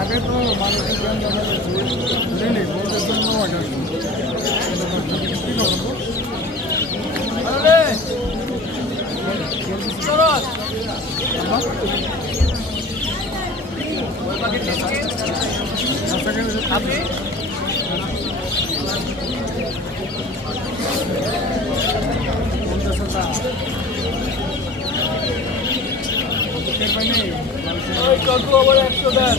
আগে তো মানুষের নেই বলতে জন্য আপনি কত আবার 100 দেন